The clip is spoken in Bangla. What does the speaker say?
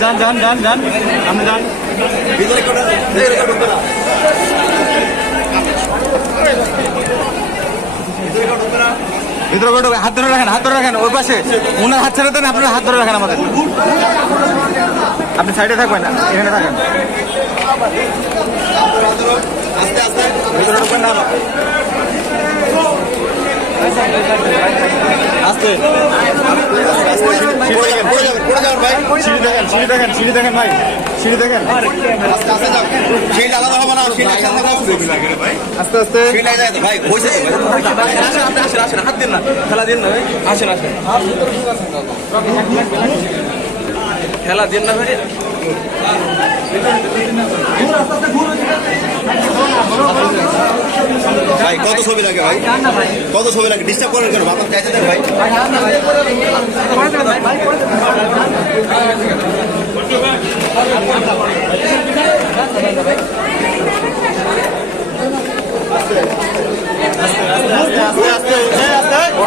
যান যান যান যান। আপনি যান। ভিতরে ঢুকবে হাত ধরে রাখেন, হাত ধরে রাখেন, ওই পাশে। ওনার হাত ছেড়ে দেন আপনার হাত ধরে রাখেন আমাদের। আপনি সাইডে থাকবেন না এখানে থাকেন। আস্তে আস্তে ভিতরে আস্তে। ভাই। সিঁড়ি দেখেন সিঁড়ি দেখেন সিঁড়ি দেখেন ভাই। সিঁড়ি দেখেন। আস্তে আস্তে আলাদা হবে না একসাথে আস্তে আস্তে। ভাই বসে ভাই আসেন আপনি আসেন আসেন। হাত দিন না। খেলা দিন না ভাই। আসেন আসেন। খেলা দিন না ভাই। ভাই কত ছবি লাগে ভাই? কত ছবি লাগে? ডিস্টার্ব করেন কেন? বাবা যাইতে দেন ভাই। আস্তে আস্তে